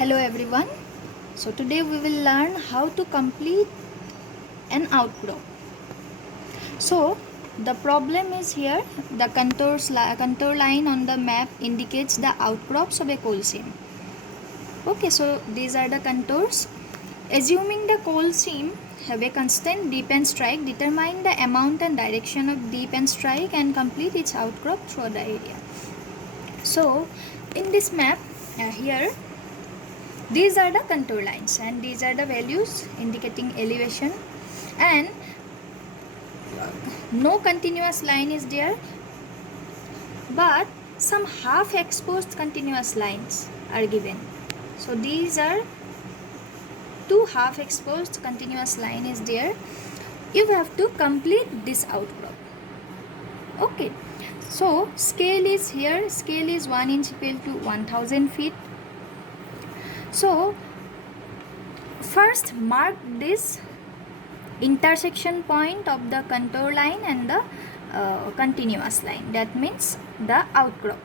Hello everyone. So today we will learn how to complete an outcrop. So the problem is here the contour line on the map indicates the outcrops of a coal seam. Okay, so these are the contours. Assuming the coal seam have a constant dip and strike, determine the amount and direction of dip and strike and complete its outcrop through the area. So in this map here these are the contour lines and these are the values indicating elevation, and no continuous line is there, but some half exposed continuous lines are given. So these are two half exposed continuous line is there. You have to complete this outcrop. Okay, so scale is here. Scale is 1 inch equal to 1000 feet. So first mark this intersection point of the contour line and the continuous line, that means the outcrop.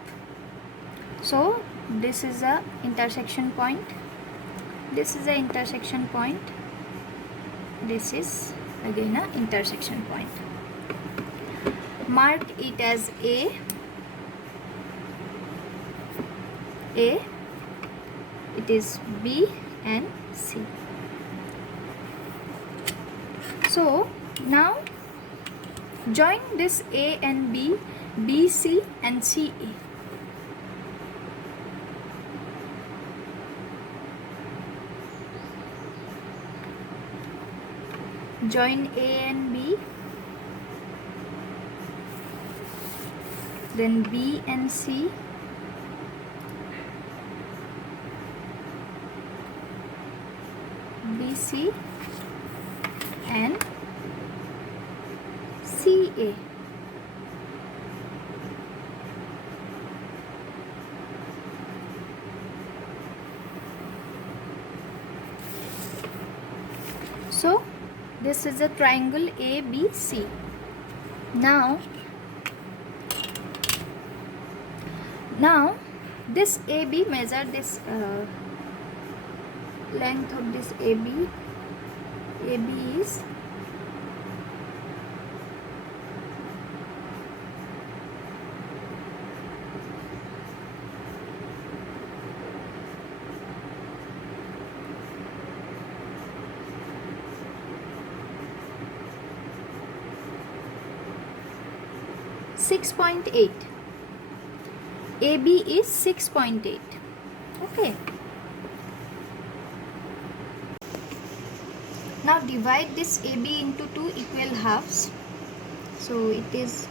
So this is a intersection point, this is a intersection point, this is again a intersection point. Mark it as A, it is B and C. So now join this A and B, BC and CA. Join A and B, then B and C, BC and CA. So this is a triangle ABC. Now this AB, measure this length of this AB. AB is 6.8. AB is 6.8. Okay. Now divide this AB into two equal halves. So it is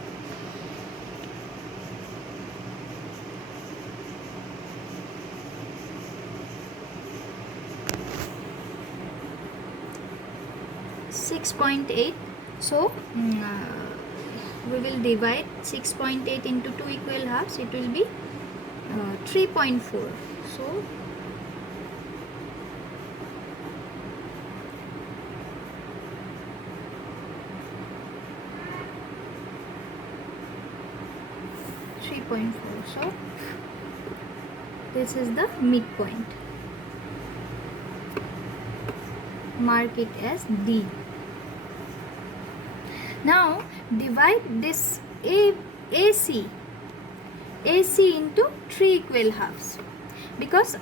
6.8. So we will divide 6.8 into two equal halves. It will be 3.4. So so this is the midpoint. Mark it as D. Now divide this AC into three equal halves, because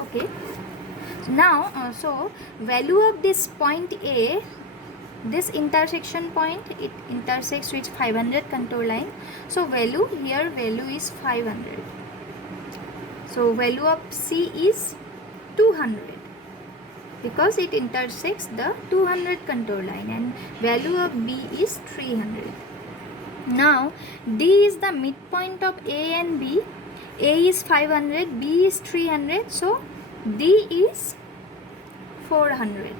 okay, now so value of this point A, this intersection point, it intersects with 500 contour line. So value is 500. So value of C is 200, because it intersects the 200 contour line, and value of B is 300. Now D is the midpoint of A and B. A is 500, B is 300, so D is 400.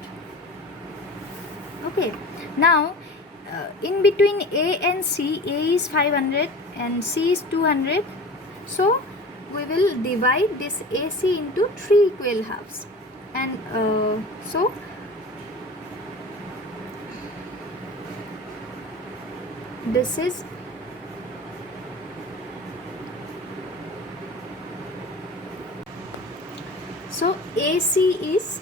Okay, now in between A and C, A is 500 and C is 200. So we will divide this AC into three equal halves, and so this is So AC is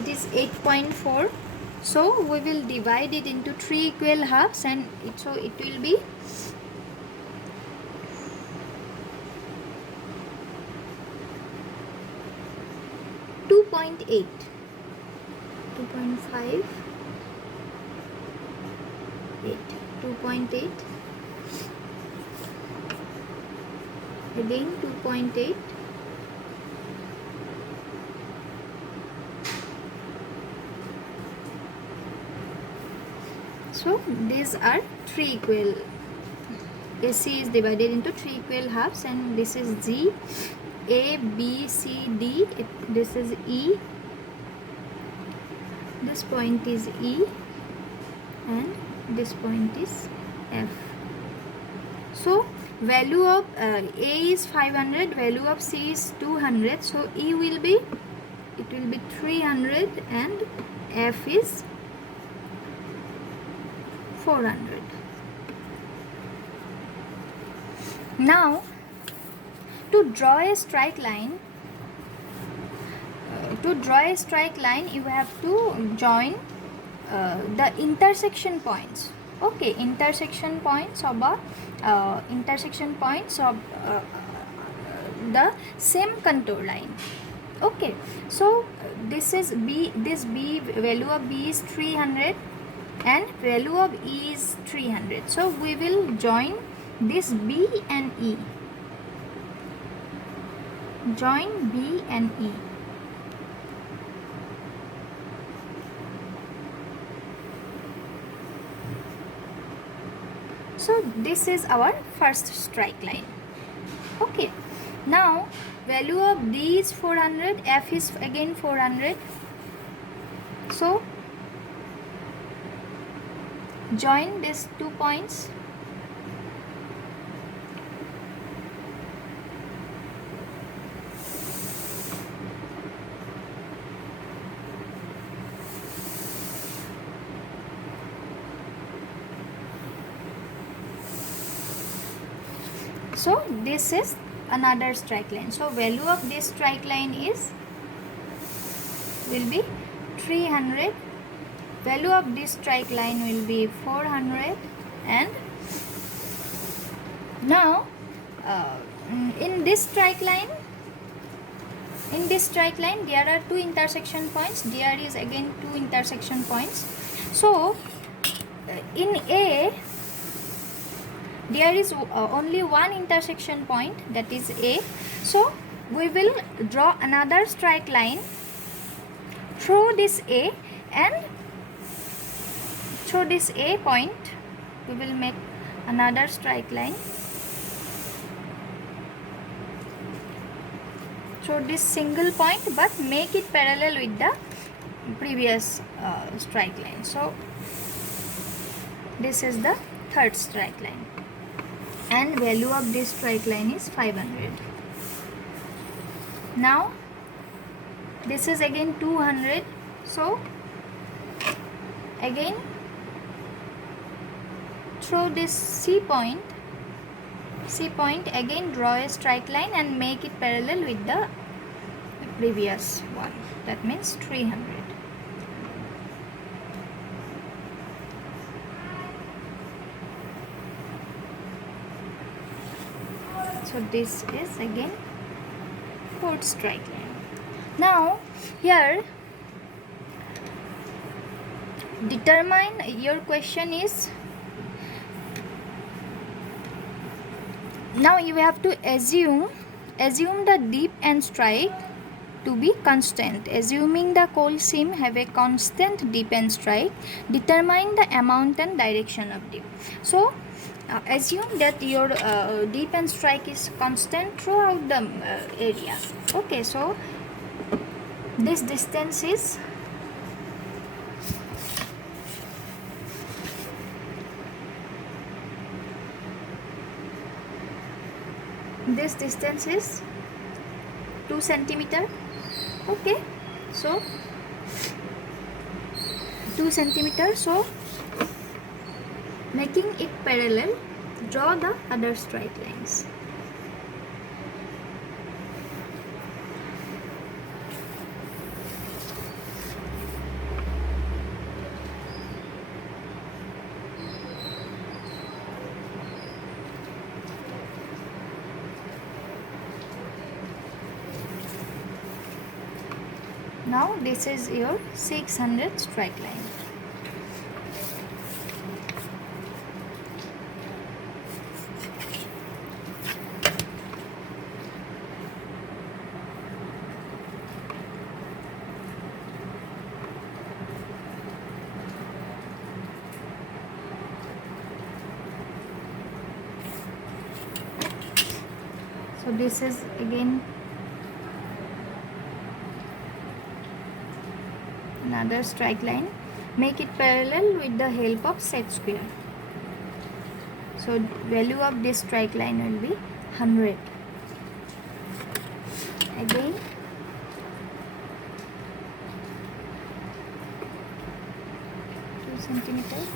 it is 8.4. So we will divide it into 3 equal halves, and it will be 2.8, 2.5, 8, 2.8, again 2.8, so these are 3 equal. AC is divided into 3 equal halves, and this is G, A, B, C, D, this is E, this point is E, and this point is F. So value of A is 500, value of C is 200, so E will be, it will be 300, and F is 400. Now to draw a straight line, you have to join the intersection points. Okay, intersection points of the same contour line. Okay, so this is B, this B, value of B is 300 and value of E is 300. So we will join this B and E. Join B and E. So this is our first straight line. Okay, now value of D is 400, F is again 400. So join these 2 points. So this is another straight line. So value of this straight line is will be 300. Value of this straight line will be 400, and now in this straight line there are 2 intersection points. There is again 2 intersection points. So in A there is only one intersection point, that is A. So we will draw another straight line through this A, and through this A point we will make another straight line through this single point, but make it parallel with the previous straight line. So this is the third straight line, and value of this straight line is 500. Now this is again 200. So again through this C point again draw a straight line and make it parallel with the previous one, that means 300. So this is again fourth straight line. Now here determine, your question is, now you have to assume the dip and strike to be constant. Assuming the coil seam have a constant dip and strike, determine the amount and direction of dip. So assume that your dip and strike is constant throughout the area. Okay, so this distance is this distance is 2 centimeter. Okay, so 2 centimeter. So Making it parallel, draw the other straight lines. Now this is your 600 straight line. So this is again another straight line. Make it parallel with the help of set square. So value of this straight line will be 100. Again 2 centimeters.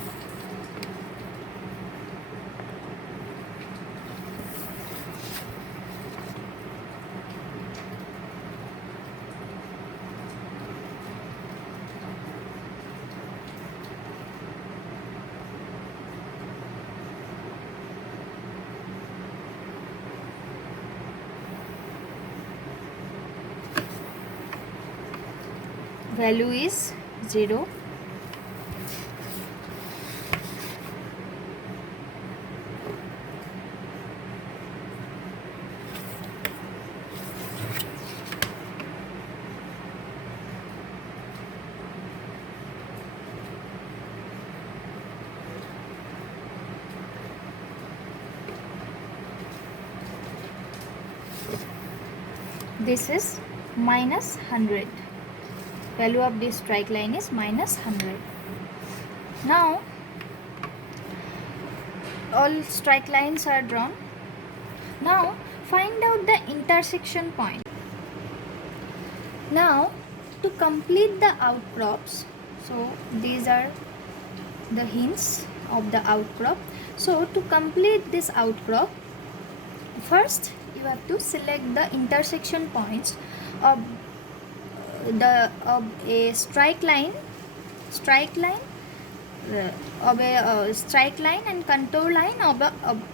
Value is 0. This is minus 100. Value of this straight line is minus 100. Now all straight lines are drawn. Now find out the intersection point. Now to complete the outcrops, so these are the hints of the outcrop. So to complete this outcrop, first you have to select the intersection points of a straight line and contour line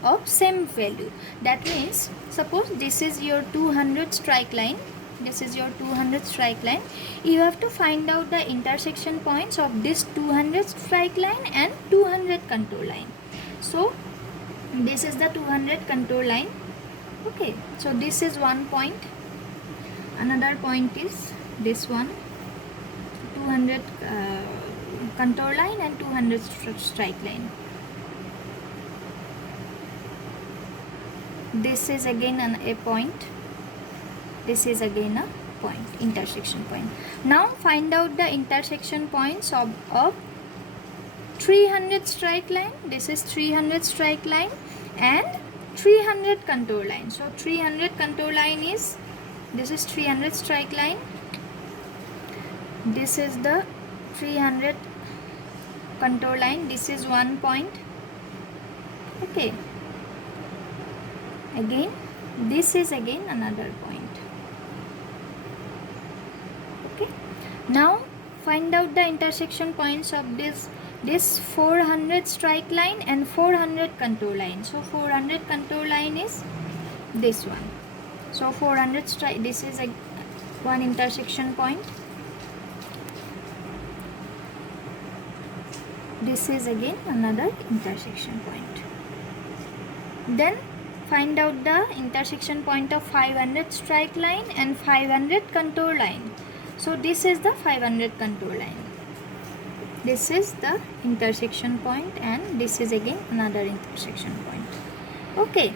of same value. That means suppose this is your 200 straight line, this is your 200 straight line. You have to find out the intersection points of this 200 straight line and 200 contour line. So this is the 200 contour line. Okay, so this is one point. Another point is this one, 200 contour line and 200 straight line. This is again a point. This is again a point, intersection point. Now find out the intersection points of 300 straight line. This is 300 straight line and 300 contour line. So 300 contour line is, this is 300 straight line. This is the 300 contour line. This is one point. Okay. Again, this is again another point. Okay. Now find out the intersection points of this 400 straight line and 400 contour line. So 400 contour line is this one. So 400 straight, this is a one intersection point. This is again another intersection point. Then find out the intersection point of 500 straight line and 500 contour line. So this is the 500 contour line. This is the intersection point and this is again another intersection point. Okay.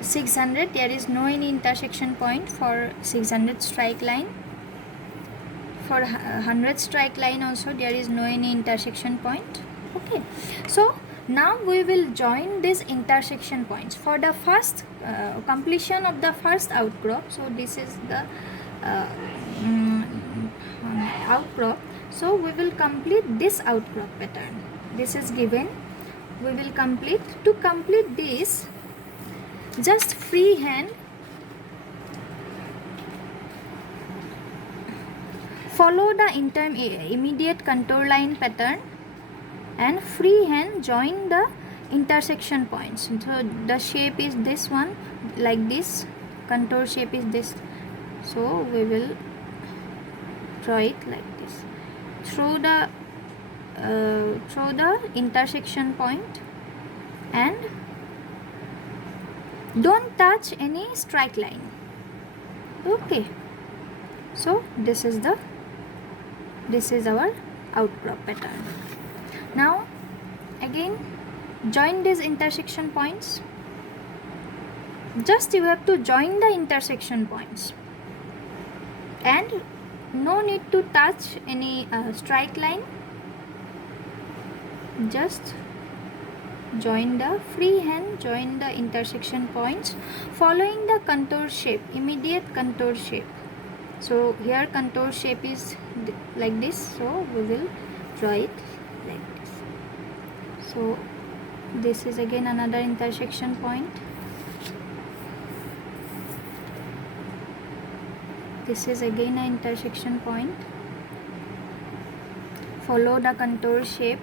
600, there is no any intersection point for 600 straight line. For 100 straight line also there is no any intersection point. Okay. So now we will join these intersection points for the first completion of the first outcrop. So this is the outcrop. So we will complete this outcrop pattern. this is given. We will complete. To complete this, just freehand follow the immediate contour line pattern and freehand join the intersection points. So the shape is this one, like this. Contour shape is this. So we will draw it like this. Through the intersection point, and don't touch any strike line. Okay. So this is our outcrop pattern. Now again join these intersection points. Just you have to join the intersection points and no need to touch any strike line. Just join the freehand, join the intersection points following the contour shape, immediate contour shape. So here contour shape is like this, so we will draw it like this. So this is again another intersection point. This is again an intersection point. Follow the contour shape.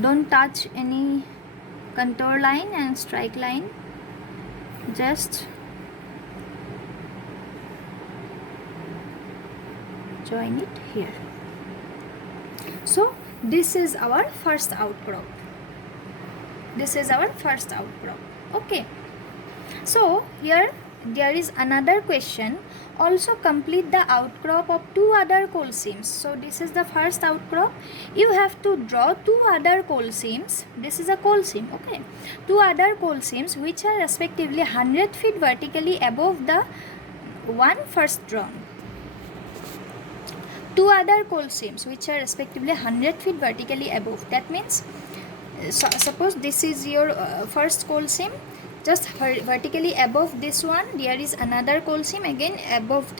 Don't touch any contour line and strike line. Just join it here. So this is our first outcrop. This is our first outcrop. Okay. So here there is another question. Also complete the outcrop of two other coal seams. So this is the first outcrop. You have to draw two other coal seams. This is a coal seam, okay. Two other coal seams which are respectively 100 feet vertically above the one first drawn. Two other coal seams which are respectively 100 feet vertically above. That means, suppose this is your first coal seam. Just vertically above this one there is another coal seam, again above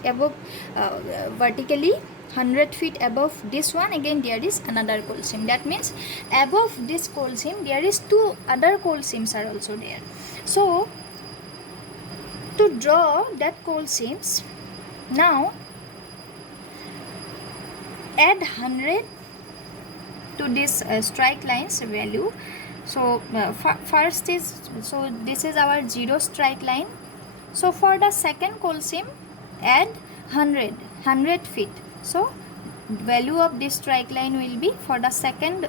vertically 100 feet above this one, again there is another coal seam. That means above this coal seam there is two other coal seams are also there. So to draw that coal seams, now add 100 to this strike lines value. So first is, so this is our 0 strike line. So for the second coal seam add 100 feet. So value of this strike line will be for the second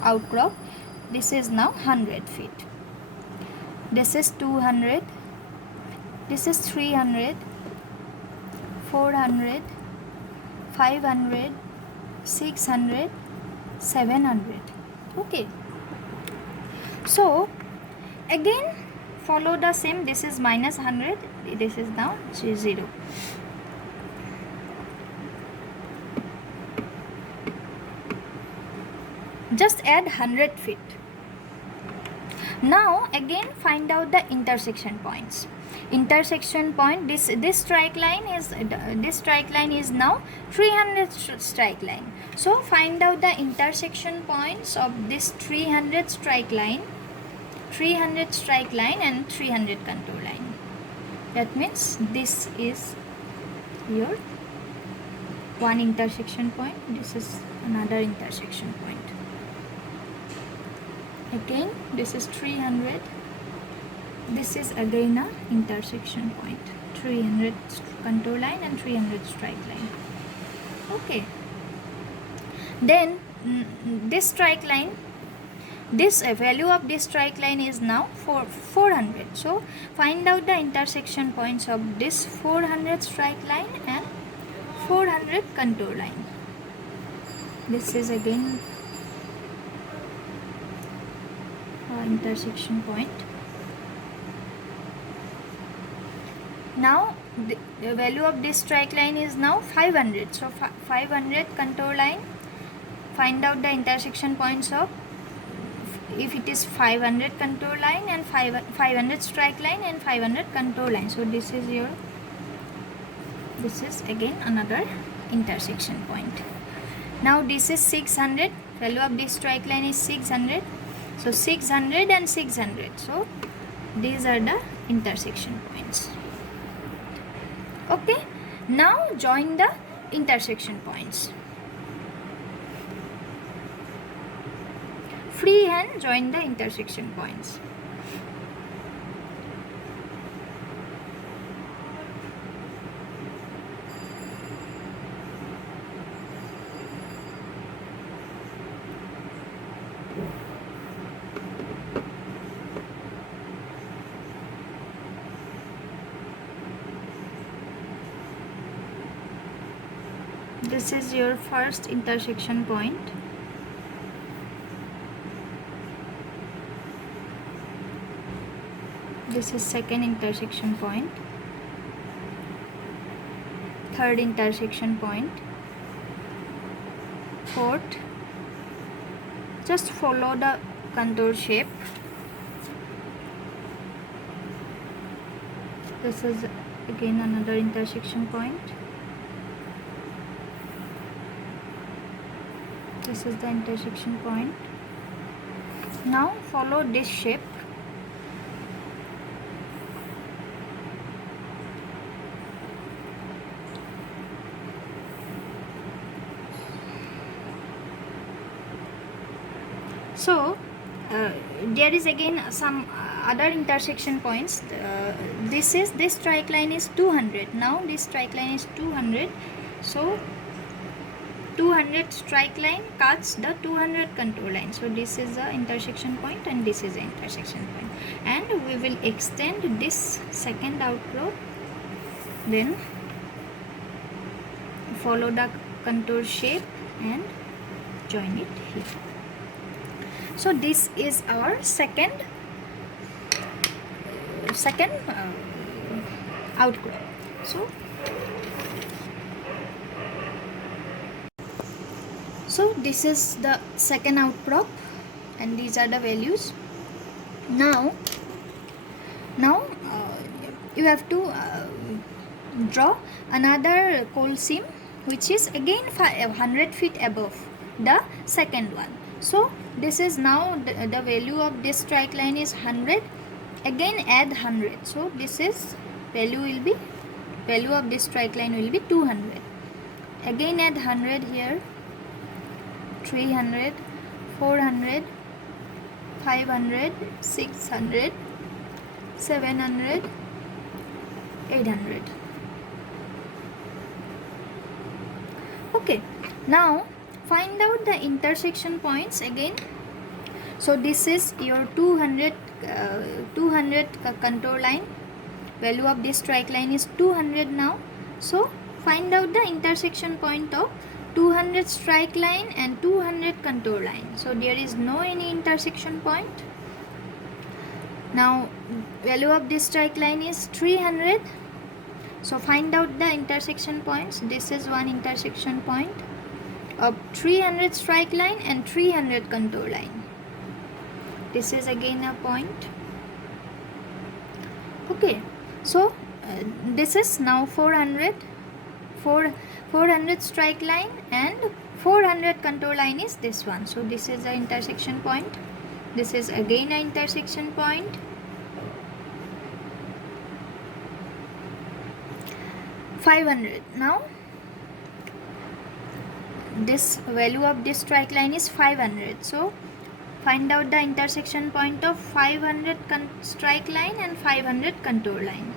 outcrop, this is now 100 feet. This is 200, this is 300, 400, 500, 600, 700. Okay. So again follow the same. This is minus 100, this is now 0. Just add 100 feet. Now again find out the intersection points. Intersection point, this strike line is now 300 strike line. So find out the intersection points of this 300 strike line and 300 contour line. That means this is your one intersection point, this is another intersection point. Again this is 300, this is again a intersection point, 300 contour line and 300 strike line. Okay. Then this strike line, this value of this strike line is now 400. So find out the intersection points of this 400 strike line and 400 contour line. This is again intersection point. Now the value of this strike line is now 500. So 500 contour line. Find out the intersection points of, if it is 500 contour line and 500 strike line and 500 contour line. So this is again another intersection point. Now this is 600, value of this strike line is 600. So 600 and 600. So these are the intersection points. Okay, now join the intersection points. Free hand join the intersection points. This is your first intersection point. This is second intersection point. Third intersection point. Fourth. Just follow the contour shape. This is again another intersection point. This is the intersection point. Now follow this shape. So there is again some other intersection points. This strike line is 200. Now this strike line is 200. So 200 strike line cuts the 200 contour line. So this is the intersection point and this is the intersection point. And we will extend this second outcrop. Then follow the contour shape and join it here. So this is our second outcrop. So this is the second outcrop and these are the values. Now you have to draw another coal seam which is again 100 feet above the second one. So this is now the value of this strike line is 100. Again add 100. So this is value of this strike line will be 200. Again add 100 here. 300, 400, 500, 600, 700, 800. Okay, now find out the intersection points again. So this is your 200 contour line. Value of this strike line is 200 now. So find out the intersection point of 200 strike line and 200 contour line. So there is no any intersection point. Now value of this strike line is 300. So find out the intersection points. This is one intersection point of 300 strike line and 300 contour line. This is again a point. Okay, so this is now 400 strike line and 400 contour line is this one. So this is the intersection point. This is again an intersection point. $500. Now this value of this strike line is 500. So find out the intersection point of 500 strike line and 500 contour line.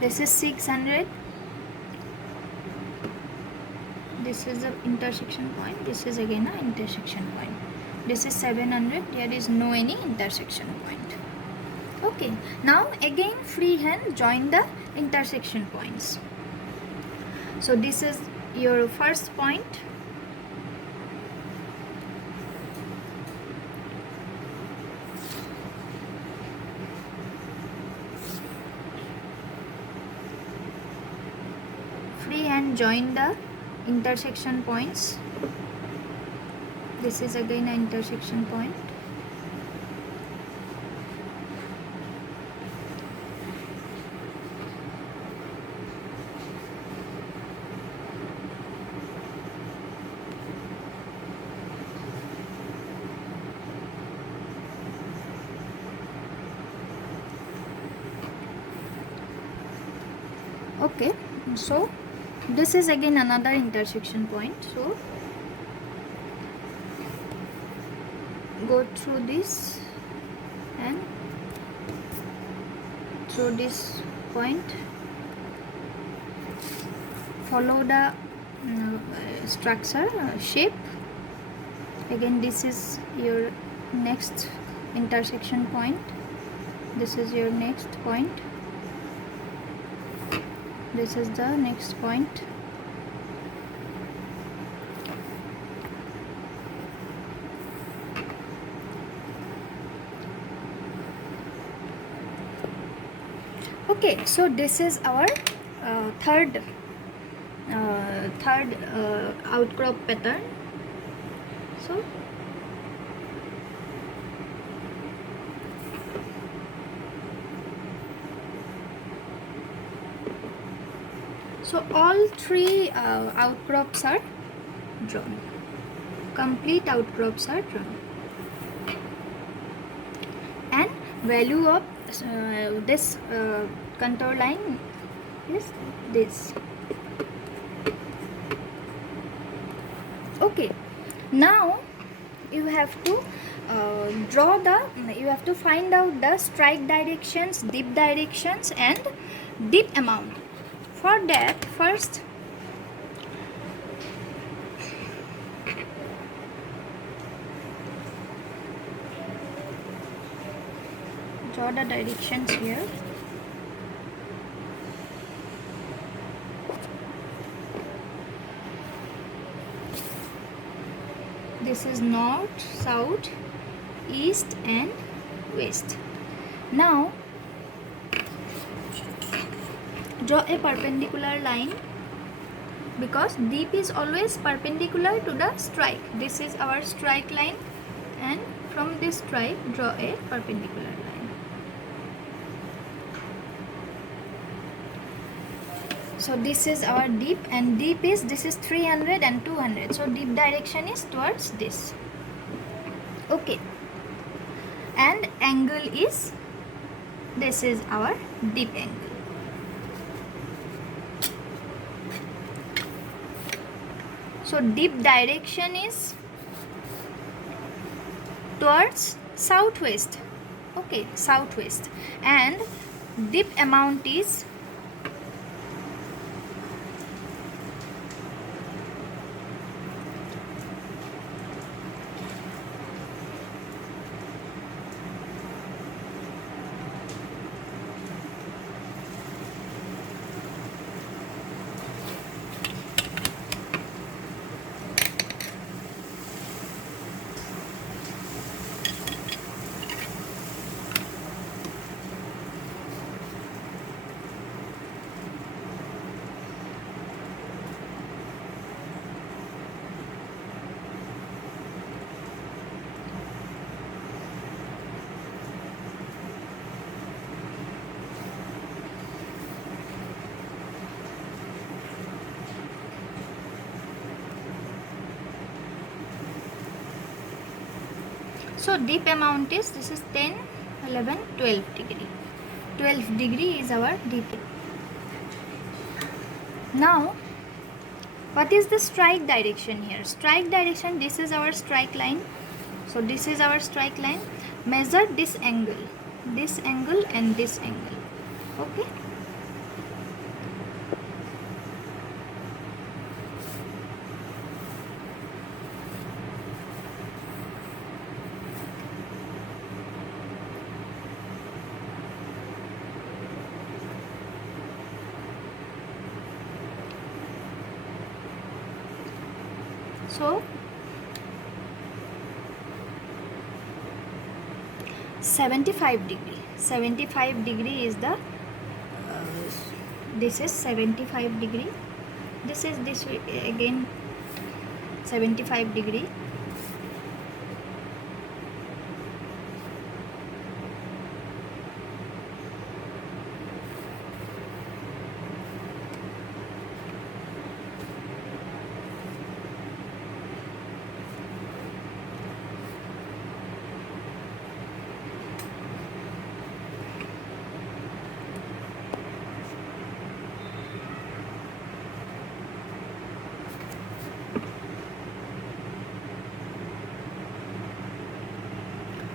This is 600. This is the intersection point. This is again an intersection point. This is 700. There is no any intersection point. Okay, now again freehand join the intersection points. So this is your first point. Freehand join the intersection points. This is again an intersection point. Okay, so this is again another intersection point. So go through this and through this point, follow the structure shape. Again, this is your next intersection point. This is your next point. This is the next point. Okay, so this is our third outcrop pattern. So all three outcrops are drawn. Complete outcrops are drawn. And value of this contour line is this. Okay, now you have to you have to find out the strike directions, dip directions and dip amount. For that, first draw the directions here. This is north, south, east and west. Now draw a perpendicular line, because dip is always perpendicular to the strike. This is our strike line, and from this strike draw a perpendicular line. So this is our dip, and dip is, this is 300 and 200. So dip direction is towards this. Okay, and angle is, this is our dip angle. So dip direction is towards southwest. Okay, southwest, and dip amount is so dip amount is, this is 10, 11, 12 degree. 12 degree is our dip. Now what is the strike direction here? Strike direction, this is our strike line. So this is our strike line. Measure this angle and this angle. Okay. So 75 degree is the this is 75 degree, this is this way again 75 degree.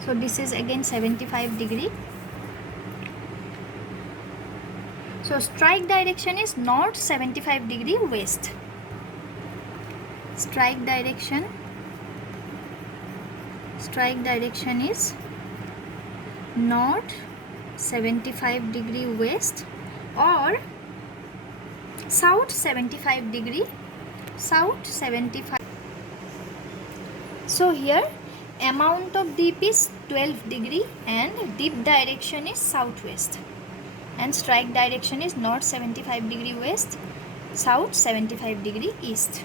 So this is again 75 degree. So strike direction is north 75 degree west. Strike direction is north 75 degree west or south 75 degree, south 75. So here amount of dip is 12 degree and dip direction is southwest, and strike direction is north 75 degree west, south 75 degree east.